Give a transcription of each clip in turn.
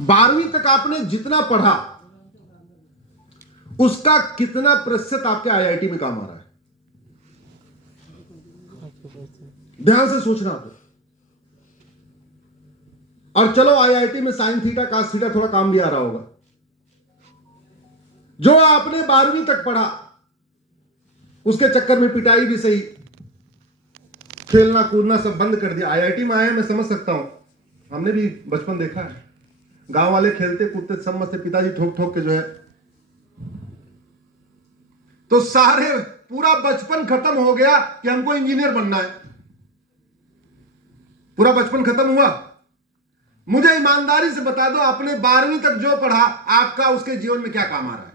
12वीं तक आपने जितना पढ़ा उसका कितना प्रतिशत आपके आईआईटी में काम आ रहा है? ध्यान से सोचना आपको। और चलो आईआईटी में साइन थीटा कास थीटा थोड़ा काम भी आ रहा होगा। जो आपने 12वीं तक पढ़ा उसके चक्कर में पिटाई भी सही, खेलना कूदना सब बंद कर दिया। आईआईटी में आए मैं समझ सकता हूं, हमने भी बचपन देखा है, गांव वाले खेलते कूदते सब मस्त, पिताजी ठोक ठोक के जो है, तो सारे पूरा बचपन खत्म हो गया कि हमको इंजीनियर बनना है। पूरा बचपन खत्म हुआ। मुझे ईमानदारी से बता दो, आपने 12वीं तक जो पढ़ा आपका उसके जीवन में क्या काम आ रहा है?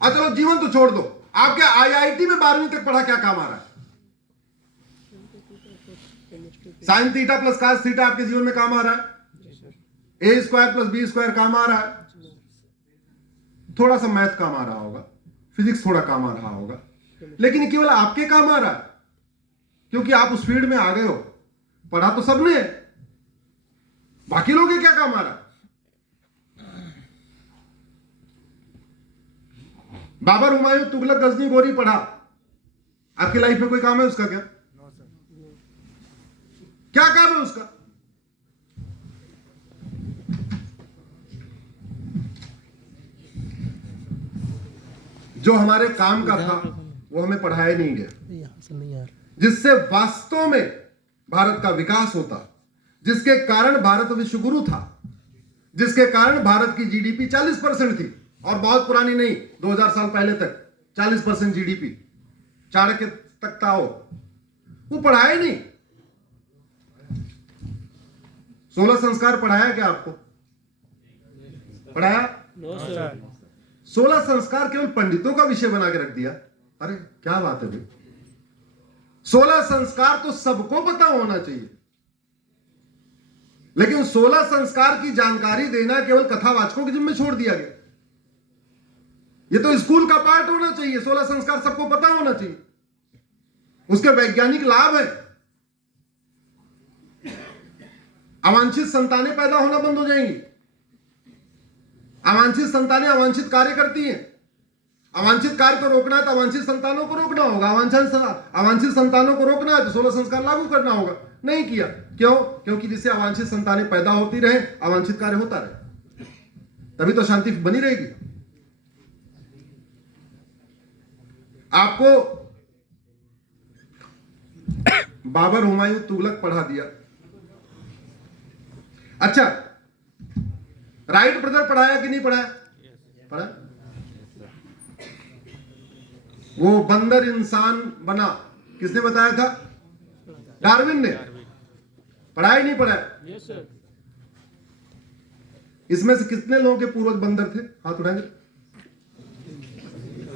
और चलो जीवन तो छोड़ दो, आपके आईआईटी में 12वीं तक पढ़ा क्या काम आ रहा है? Sine theta plus cos theta आपके जीवन में काम आ रहा है? A square plus b square काम आ रहा है? थोड़ा सा मैथ काम आ रहा होगा, फिजिक्स थोड़ा काम आ रहा होगा, लेकिन केवल आपके काम आ रहा है क्योंकि आप उस फील्ड में आ गए हो। पढ़ा तो सबने है, बाकी लोगों के क्या काम आ रहा है? बाबर, हुमायूं, तुगलक, गजनी, गोरी पढ़ा, आपकी लाइफ में कोई काम है उसका? क्या क्या काम है उसका? जो हमारे काम का था वो हमें पढ़ाया नहीं गया, जिससे वास्तव में भारत का विकास होता, जिसके कारण भारत विश्वगुरु था, जिसके कारण भारत की जीडीपी 40% थी, और बहुत पुरानी नहीं, 2000 साल पहले तक 40% जीडीपी चाणक्य तक था। वो पढ़ाया ही नहीं। 16 संस्कार पढ़ाया क्या आपको? पढ़ाया? 16 संस्कार केवल पंडितों का विषय बना के रख दिया। अरे क्या बात है भाई, 16 संस्कार तो सबको पता होना चाहिए, लेकिन 16 संस्कार की जानकारी देना केवल कथावाचकों के जिम्मे छोड़ दिया गया। ये तो स्कूल का पार्ट होना चाहिए, 16 संस्कार सबको पता होना चाहिए, उसके वैज्ञानिक लाभ है। अवांछित संतानें पैदा होना बंद हो जाएंगी। अवांछित संतानें अवांछित कार्य करती हैं। अवांछित कार्य को रोकना है तो अवांछित संतानों को रोकना होगा। अवांछित संतानों को रोकना है तो 16 संस्कार लागू करना होगा। नहीं किया, क्यों? क्योंकि जिससे अवांछित संतानें पैदा होती रहे, अवांछित कार्य होता रहे, तभी तो शांति बनी रहेगी। आपको बाबर, हुमायूं, तुगलक पढ़ा दिया। अच्छा, राइट ब्रदर पढ़ाया कि नहीं पढ़ाया? पढ़ा। वो बंदर इंसान बना, किसने बताया था? डार्विन ने। पढ़ाया नहीं पढ़ाया? इसमें से कितने लोगों के पूर्वज बंदर थे? हाथ उठाइए,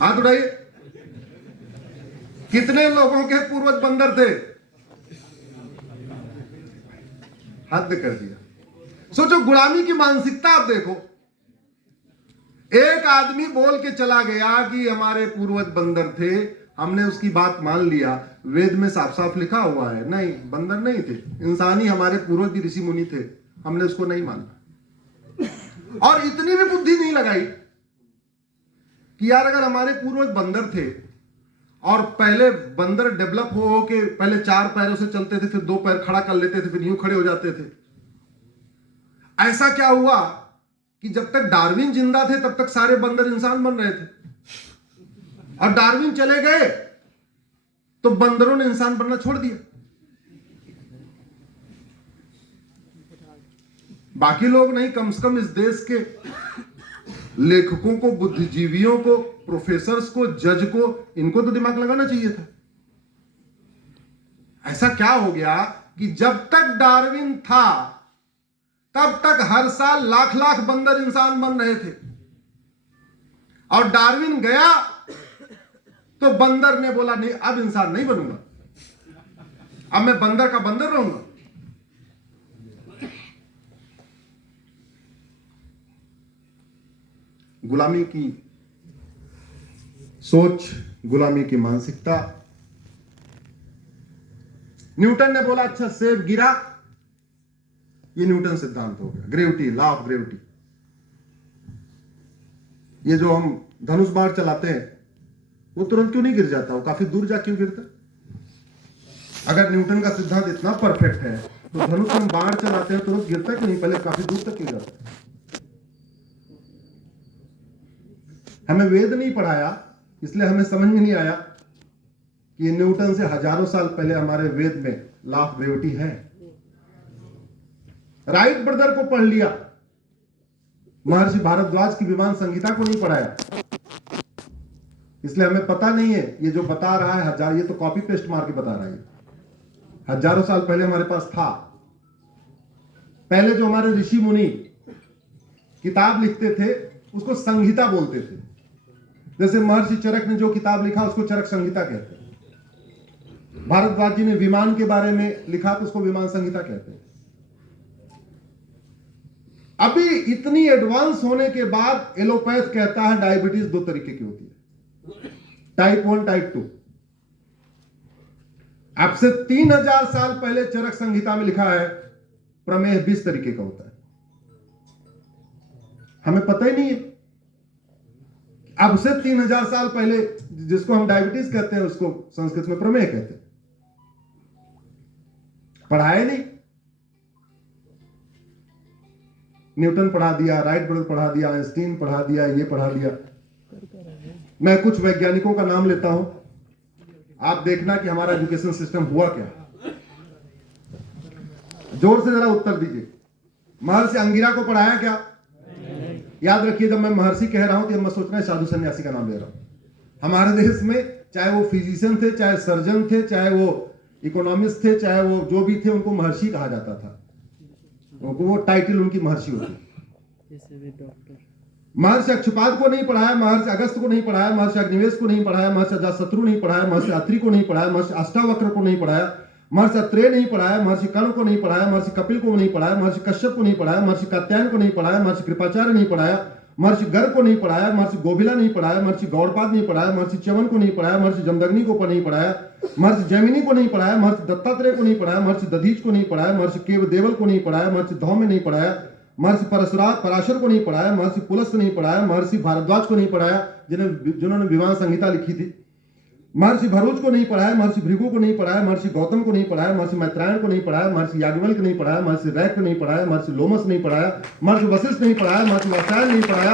हाथ उठाइए। कितने लोगों के पूर्वज बंदर थे? हद कर दिया। सोचो, गुलामी की मानसिकता आप देखो। एक आदमी बोल के चला गया कि हमारे पूर्वज बंदर थे, हमने उसकी बात मान लिया। वेद में साफ साफ लिखा हुआ है, नहीं, बंदर नहीं थे, इंसान ही हमारे पूर्वज भी ऋषि मुनि थे, हमने उसको नहीं माना। और इतनी भी बुद्धि नहीं लगाई कि यार अगर हमारे पूर्वज बंदर थे और पहले बंदर डेवलप हो के पहले 4 पैरों से चलते थे, फिर 2 पैर खड़ा कर लेते थे, फिर यूं खड़े हो जाते थे। ऐसा क्या हुआ कि जब तक डार्विन जिंदा थे तब तक सारे बंदर इंसान बन रहे थे, और डार्विन चले गए तो बंदरों ने इंसान बनना छोड़ दिया। बाकी लोग नहीं, कम से कम इस देश के लेखकों को, बुद्धिजीवियों को, प्रोफेसर्स को, जज को, इनको तो दिमाग लगाना चाहिए था। ऐसा क्या हो गया कि जब तक डार्विन था तब तक हर साल लाख लाख बंदर इंसान बन रहे थे, और डार्विन गया तो बंदर ने बोला नहीं, अब इंसान नहीं बनूंगा, अब मैं बंदर का बंदर रहूंगा। गुलामी की सोच, गुलामी की मानसिकता। न्यूटन ने बोला अच्छा सेब गिरा, ये न्यूटन सिद्धांत हो गया, ग्रेविटी, लॉ ऑफ ग्रेविटी। ये जो हम धनुष बाण चलाते हैं वो तुरंत क्यों नहीं गिर जाता, वो काफी दूर जा क्यों गिरता? अगर न्यूटन का सिद्धांत इतना परफेक्ट है तो धनुष हम बाण चलाते हैं तुरंत गिरता क्यों नहीं, पहले काफी दूर तक क्यों जाता है? हमें वेद नहीं पढ़ाया, इसलिए हमें समझ में नहीं आया कि न्यूटन से हजारों साल पहले हमारे वेद में लॉ ऑफ ग्रेविटी है। राइट ब्रदर को पढ़ लिया, महर्षि भारद्वाज की विमान संहिता को नहीं पढ़ाया, इसलिए हमें पता नहीं है। ये जो बता रहा है हजार, ये तो कॉपी पेस्ट मार के बता रहा है। हजारों साल पहले हमारे पास था। पहले जो हमारे ऋषि मुनि किताब लिखते थे उसको संहिता बोलते थे। जैसे महर्षि चरक ने जो किताब लिखा उसको चरक संहिता कहते हैं। भारद्वाज जी ने विमान के बारे में लिखा तो उसको विमान संहिता कहते हैं। अभी इतनी एडवांस होने के बाद एलोपैथ कहता है डायबिटीज दो तरीके की होती है, टाइप 1 टाइप 2। अब से 3000 साल पहले चरक संहिता में लिखा है प्रमेह 20 तरीके का होता है। हमें पता ही नहीं है। अब से 3000 साल पहले जिसको हम डायबिटीज कहते हैं उसको संस्कृत में प्रमेह कहते हैं। पढ़ाया नहीं। न्यूटन पढ़ा दिया, राइट ब्रदर पढ़ा दिया, आइंस्टीन पढ़ा दिया, ये पढ़ा दिया। मैं कुछ वैज्ञानिकों का नाम लेता हूं, आप देखना कि हमारा एजुकेशन सिस्टम हुआ क्या। जोर से जरा उत्तर दीजिए। महर्षि अंगिरा को पढ़ाया क्या? याद रखिए, जब मैं महर्षि कह रहा हूं तो मैं सोच रहा हूं साधु सन्यासी का नाम ले रहा हूं। हमारे देश में चाहे वो फिजिशियन थे, चाहे सर्जन थे, चाहे वो इकोनॉमिस्ट थे, चाहे वो जो भी थे, उनको महर्षि कहा जाता था। वो टाइटल उनकी महर्षि होती। महर्षि अक्षुपाद को नहीं पढ़ाया, महर्षि अगस्त को नहीं पढ़ाया, महर्षि अग्निवेश को नहीं पढ़ाया, महर्षि अजातशत्रु नहीं पढ़ाया, महर्षि अत्रि को नहीं पढ़ाया, महर्षि अष्टावक्र को नहीं पढ़ाया, महर्षि अत्रेय नहीं पढ़ाया, महर्षि कर्ण को नहीं पढ़ाया, महर्षि कपिल को नहीं पढ़ाया, महर्षि कश्यप को नहीं पढ़ाया, महर्षि कात्यायन को नहीं पढ़ाया, महर्षि कृपाचार्य नहीं पढ़ाया, महर्षि गर्ग को नहीं पढ़ाया, महर्षि गोभिला नहीं पढ़ाया, महर्षि गौड़पाद नहीं पढ़ाया, महर्षि च्यवन को नहीं पढ़ाया, महर्षि जमदग्नि को नहीं पढ़ाया, महर्षि जैमिनी को नहीं पढ़ाया, महर्षि दत्तात्रेय को नहीं पढ़ाया, महर्षि दधीच को नहीं पढ़ाया, महर्षि केवदेवल को नहीं पढ़ाया, महर्षि धौम्य नहीं पढ़ाया, महर्षि पराशर को नहीं पढ़ाया, महर्षि पुलस्त नहीं पढ़ाया, महर्षि भारद्वाज को नहीं पढ़ाया जिन्होंने विमान संहिता लिखी थी, महर्षि भरूच को नहीं पढ़ाया, महर्षि भृगु को नहीं पढ़ाया, महर्षि गौतम को नहीं पढ़ाया, महर्षि मैत्रायण को नहीं पढ़ाया, महर्षि याज्ञवल्क्य को नहीं पढ़ाया, महर्षि रैक को नहीं पढ़ाया, महर्षि लोमस नहीं पढ़ाया, महर्षि वशिष्ठ नहीं पढ़ाया, महर्षि वात्सायन नहीं पढ़ाया,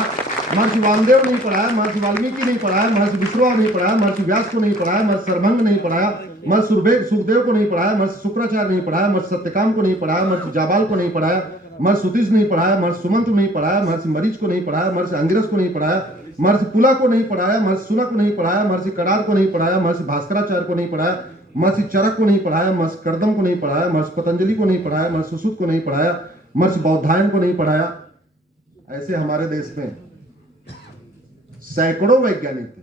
महर्षि वामदेव नहीं पढ़ाया, महर्षि वाल्मीकि नहीं पढ़ाया, महर्षि विश्रवा नहीं पढ़ाया, महर्षि व्यास को नहीं पढ़ाया, महर्षि सर्वभंग नहीं पढ़ाया, महर्षि सुखदेव को नहीं पढ़ाया, महर्षि शुक्राचार्य नहीं पढ़ाया, महर्षि सत्यकाम को नहीं पढ़ाया, महर्षि जाबाल को नहीं पढ़ाया, महर्षि सुतीश नहीं पढ़ाया, महर्षि सुमंत नहीं पढ़ाया, महर्षि मरीच को नहीं पढ़ाया, महर्षि अंगिरस को नहीं पढ़ाया, महर्षि पुला को नहीं पढ़ाया, महर्षि सुनक को नहीं पढ़ाया, महर्षि कडार को नहीं पढ़ाया, महर्षि भास्कराचार्य को नहीं पढ़ाया, महर्षि चरक को नहीं पढ़ाया, महर्षि कर्दम को नहीं पढ़ाया, महर्षि पतंजलि को नहीं पढ़ाया, महर्षि सुश्रुत को नहीं पढ़ाया, महर्षि बौद्धायन को नहीं पढ़ाया। ऐसे हमारे देश में सैकड़ों वैज्ञानिक थे,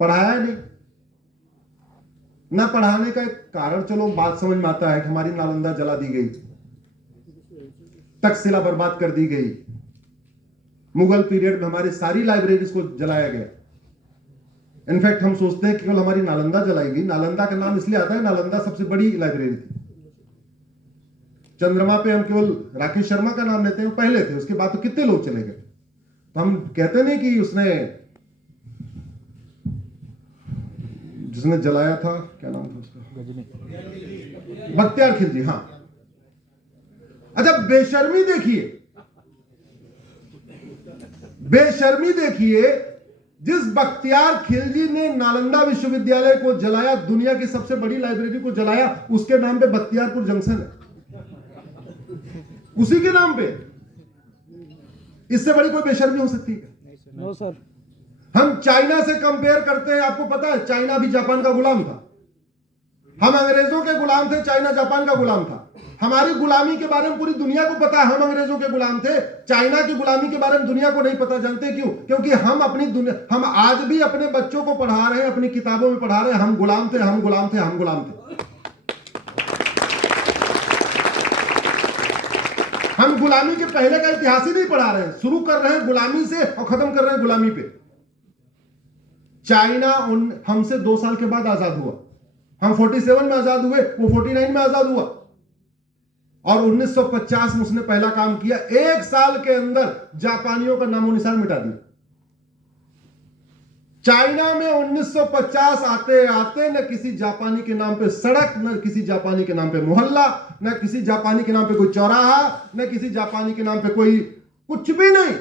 पढ़ाया नहीं। न पढ़ाने का एक कारण चलो बात समझ में आता है कि हमारी नालंदा जला दी गई, तक्षशिला बर्बाद कर दी गई, मुगल पीरियड में हमारी सारी लाइब्रेरीज को जलाया गया। इनफैक्ट हम सोचते हैं कि केवल हमारी नालंदा जलाई गई। नालंदा का नाम इसलिए आता है, नालंदा सबसे बड़ी लाइब्रेरी थी। चंद्रमा पे हम केवल राकेश शर्मा का नाम लेते हैं, पहले थे, उसके बाद तो कितने लोग चले गए। तो हम कहते नहीं कि उसने जिसने जलाया था, क्या नाम था उसका, बख्तियार खिलजी। हाँ, अच्छा, बेशर्मी देखिए, बेशर्मी देखिए, जिस बख्तियार खिलजी ने नालंदा विश्वविद्यालय को जलाया, दुनिया की सबसे बड़ी लाइब्रेरी को जलाया, उसके नाम पे बख्तियारपुर जंक्शन है, उसी के नाम पे। इससे बड़ी कोई बेशर्मी हो सकती है? No sir. हम चाइना से कंपेयर करते हैं, आपको पता है चाइना भी जापान का गुलाम था। हम अंग्रेजों के गुलाम थे, चाइना जापान का गुलाम था। हमारी गुलामी के बारे में पूरी दुनिया को पता है, हम अंग्रेजों के गुलाम थे। चाइना की गुलामी के बारे में दुनिया को नहीं पता। जानते क्यों? क्योंकि हम अपनी दुनिया, हम आज भी अपने बच्चों को पढ़ा रहे हैं, अपनी किताबों में पढ़ा रहे हैं, हम गुलाम थे, हम गुलाम थे, हम गुलाम थे। हम गुलामी के पहले का इतिहास ही नहीं पढ़ा रहे हैं, शुरू कर रहे हैं गुलामी से और खत्म कर रहे हैं गुलामी पे। चाइना हमसे 2 साल के बाद आजाद हुआ। हम 47 में आजाद हुए, वो 49 में आजाद हुआ। और 1950 में उसने पहला काम किया, 1 साल के अंदर जापानियों का नामो निशान मिटा दिया। चाइना में 1950 आते आते न किसी जापानी के नाम पे सड़क, न किसी जापानी के नाम पे मोहल्ला, न किसी जापानी के नाम पे कोई चौराहा, न किसी जापानी के नाम पे कोई कुछ भी नहीं।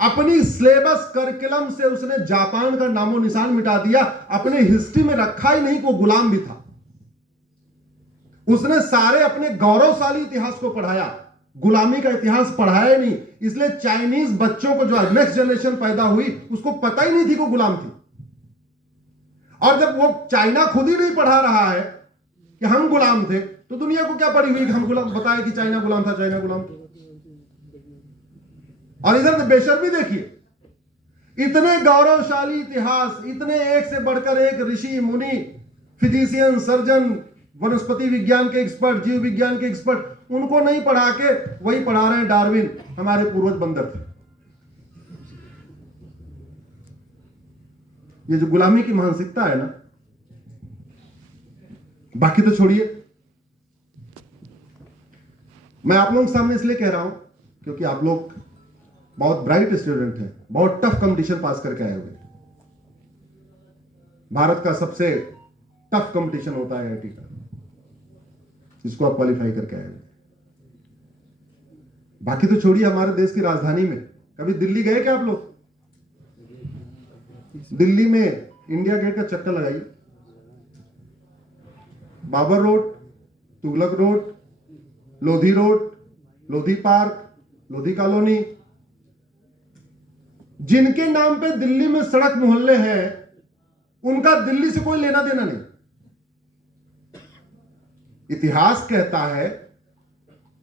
अपनी सिलेबस करिकुलम से उसने जापान का नामो निशान मिटा दिया। अपने हिस्ट्री में रखा ही नहीं, को गुलाम भी था। उसने सारे अपने गौरवशाली इतिहास को पढ़ाया, गुलामी का इतिहास पढ़ाया नहीं। इसलिए चाइनीज बच्चों को, जो नेक्स्ट जनरेशन पैदा हुई, उसको पता ही नहीं थी कि गुलाम थी। और जब वो चाइना खुद ही नहीं पढ़ा रहा है कि हम गुलाम थे, तो दुनिया को क्या पड़ी हुई कि हम गुलाम, बताए कि चाइना गुलाम था, चाइना गुलाम था। और इधर बेशर्मी देखिए, इतने गौरवशाली इतिहास, इतने एक से बढ़कर एक ऋषि मुनि, फिजिशियन, सर्जन, वनस्पति विज्ञान के एक्सपर्ट, जीव विज्ञान के एक्सपर्ट, उनको नहीं पढ़ा के वही पढ़ा रहे हैं डार्विन, हमारे पूर्वज बंदर थे। ये जो गुलामी की मानसिकता है ना, बाकी तो छोड़िए। मैं आप लोगों के सामने इसलिए कह रहा हूं क्योंकि आप लोग बहुत ब्राइट स्टूडेंट हैं, बहुत टफ कंपटीशन पास करके आए हुए। भारत का सबसे टफ कंपटीशन होता है आईआईटी का, जिसको आप क्वालिफाई करके आए हुए। बाकी तो छोड़िए, हमारे देश की राजधानी में कभी दिल्ली गए क्या आप लोग? दिल्ली में इंडिया गेट का चक्कर लगाइए। Babar road, Tughlaq road, Lodhi road, Lodhi park, Lodhi colony, जिनके नाम पे दिल्ली में सड़क मोहल्ले हैं, उनका दिल्ली से कोई लेना देना नहीं। इतिहास कहता है,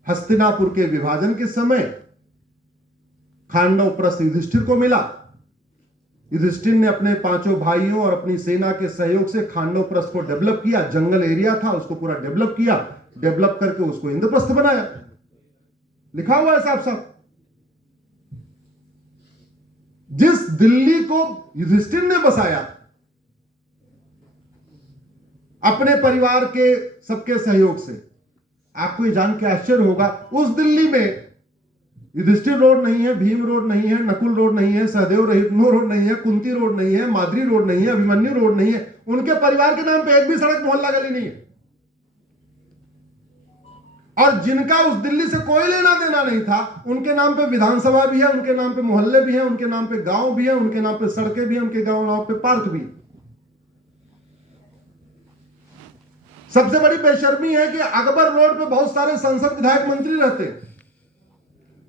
हस्तिनापुर के विभाजन के समय खांडव प्रस्थ युधिष्ठिर को मिला। युधिष्ठिर ने अपने 5 भाइयों और अपनी सेना के सहयोग से खांडव प्रस्थ को डेवलप किया। जंगल एरिया था, उसको पूरा डेवलप किया, डेवलप करके उसको इंद्रप्रस्थ बनाया। लिखा हुआ है साफ साफ। जिस दिल्ली को युधिष्ठिर ने बसाया अपने परिवार के सबके सहयोग से, आपको ये जान के आश्चर्य होगा, उस दिल्ली में युधिष्ठिर रोड नहीं है, भीम रोड नहीं है, नकुल रोड नहीं है, सहदेव रोड नहीं है, कुंती रोड नहीं है, माद्री रोड नहीं है, अभिमन्यु रोड नहीं है। उनके परिवार के नाम पे एक भी सड़क मोहल्ला गली नहीं है। और जिनका उस दिल्ली से कोई लेना देना नहीं था, उनके नाम पे विधानसभा भी है, उनके नाम पे मोहल्ले भी हैं, उनके नाम पे गांव भी है, उनके नाम पे सड़कें भी हैं, उनके गांव पे पार्क भी। सबसे बड़ी बेशर्मी है कि अकबर रोड पे बहुत सारे संसद विधायक मंत्री रहते,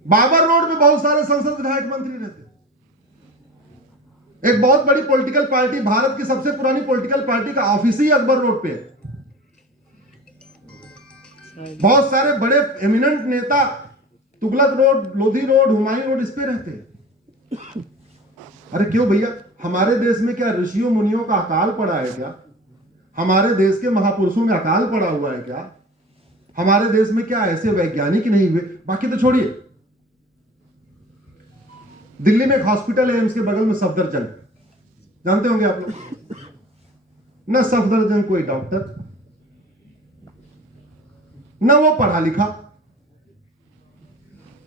बाबर रोड पे बहुत सारे संसद विधायक मंत्री रहते। एक बहुत बड़ी पॉलिटिकल पार्टी, भारत की सबसे पुरानी पॉलिटिकल पार्टी का ऑफिस ही अकबर रोड पे है। बहुत सारे बड़े एमिनेंट नेता Tughlaq road, Lodhi road, Humayun road, इस पे रहते। अरे क्यों भैया, हमारे देश में क्या ऋषियों मुनियों का अकाल पड़ा है क्या? हमारे देश के महापुरुषों में अकाल पड़ा हुआ है क्या? हमारे देश में क्या ऐसे वैज्ञानिक नहीं हुए? बाकी तो छोड़िए, दिल्ली में एक हॉस्पिटल है, एम्स के बगल में सफदरजंग, जानते होंगे आप लोग ना? सफदरजंग कोई डॉक्टर ना, वो पढ़ा लिखा।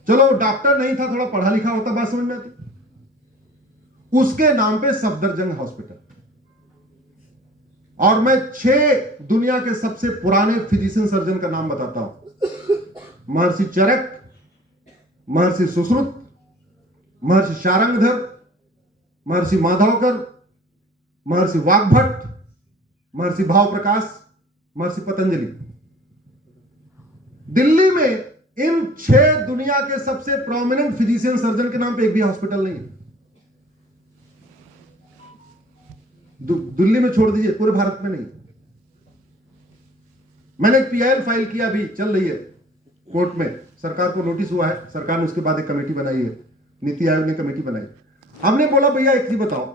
चलो डॉक्टर नहीं था, थोड़ा पढ़ा लिखा होता, बात समझ में आती। उसके नाम पे सफदरजंग हॉस्पिटल। और मैं 6 दुनिया के सबसे पुराने फिजिशियन सर्जन का नाम बताता हूं। महर्षि चरक, महर्षि सुश्रुत, महर्षि शारंगधर, महर्षि माधवकर, महर्षि वाग्भट, महर्षि भाव प्रकाश, महर्षि पतंजलि। दिल्ली में इन 6 दुनिया के सबसे प्रोमिनेंट फिजिशियन सर्जन के नाम पे एक भी हॉस्पिटल नहीं है। दिल्ली में छोड़ दीजिए, पूरे भारत में नहीं। मैंने एक पीआईएल फाइल किया, अभी चल रही है कोर्ट में, सरकार को नोटिस हुआ है, सरकार ने उसके बाद एक कमेटी बनाई है, नीति आयोग ने कमेटी बनाई। हमने बोला भैया एक चीज बताओ,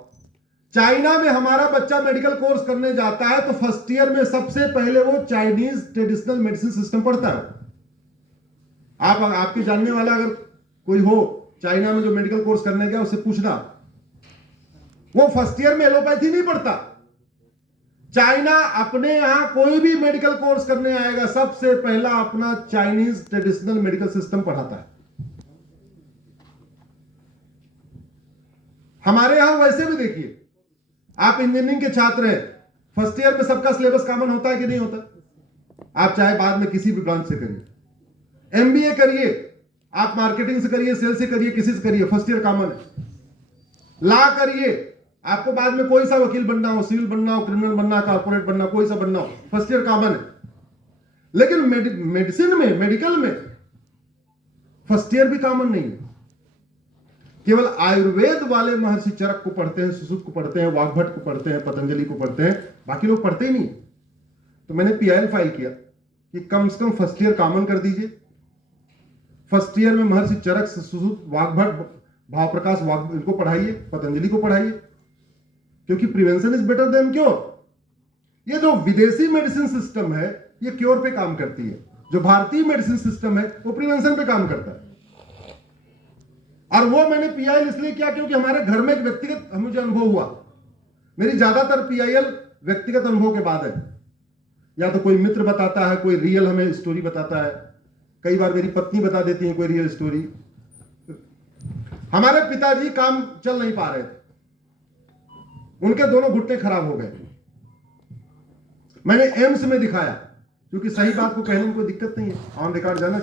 चाइना में हमारा बच्चा मेडिकल कोर्स करने जाता है तो फर्स्ट ईयर में सबसे पहले वो चाइनीज ट्रेडिशनल मेडिसिन सिस्टम पढ़ता है। आपके जानने वाला अगर कोई हो चाइना में जो मेडिकल कोर्स करने गया, उससे पूछना, वो फर्स्ट ईयर में एलोपैथी नहीं पढ़ता, चाइना अपने यहां कोई भी मेडिकल कोर्स करने आएगा, सबसे पहला अपना चाइनीज ट्रेडिशनल मेडिकल सिस्टम पढ़ाता है। हमारे यहां वैसे भी देखिए, आप इंजीनियरिंग के छात्र हैं, फर्स्ट ईयर में सबका सिलेबस कॉमन होता है कि नहीं होता? आप चाहे बाद में किसी भी ब्रांच से करिए, एमबीए करिए, आप मार्केटिंग से करिए, सेल्स से करिए, किसी से करिए, फर्स्ट ईयर कॉमन है। लॉ करिए, आपको बाद में कोई सा वकील बनना हो, सिविल बनना हो, क्रिमिनल बनना, कॉर्पोरेट बनना, कोई सा बनना हो, फर्स्ट ईयर कॉमन है। लेकिन मेडिसिन में, मेडिकल में फर्स्ट ईयर भी कॉमन नहीं है। केवल आयुर्वेद वाले महर्षि चरक को पढ़ते हैं, सुश्रुत को पढ़ते हैं, वाग्भट को पढ़ते हैं, पतंजलि को पढ़ते हैं, बाकी लोग पढ़ते ही नहीं। तो मैंने पीआईएल फाइल किया कि कम से कम फर्स्ट ईयर कॉमन कर दीजिए। फर्स्ट ईयर में महर्षि चरक, सुश्रुत, वाग्भट, भाव प्रकाश इनको पढ़ाइए, पतंजलि को पढ़ाइए, क्योंकि prevention is better than cure. ये जो विदेशी मेडिसिन सिस्टम है ये क्योर पे काम करती है, जो भारतीय मेडिसिन सिस्टम है वो प्रिवेंशन पे काम करता है। और वो मैंने पीआईएल इसलिए किया क्योंकि हमारे घर में एक व्यक्तिगत मुझे अनुभव हुआ। मेरी ज्यादातर पीआईएल व्यक्तिगत अनुभव के बाद है, या तो कोई मित्र बताता है, कोई रियल हमें स्टोरी बताता है, कई बार मेरी पत्नी बता देती है कोई रियल स्टोरी। हमारे पिताजी काम चल नहीं पा रहे थे, उनके दोनों घुटने खराब हो गए। मैंने एम्स में दिखाया, क्योंकि सही बात को कहने में कोई दिक्कत नहीं है, ऑन रिकॉर्ड जाना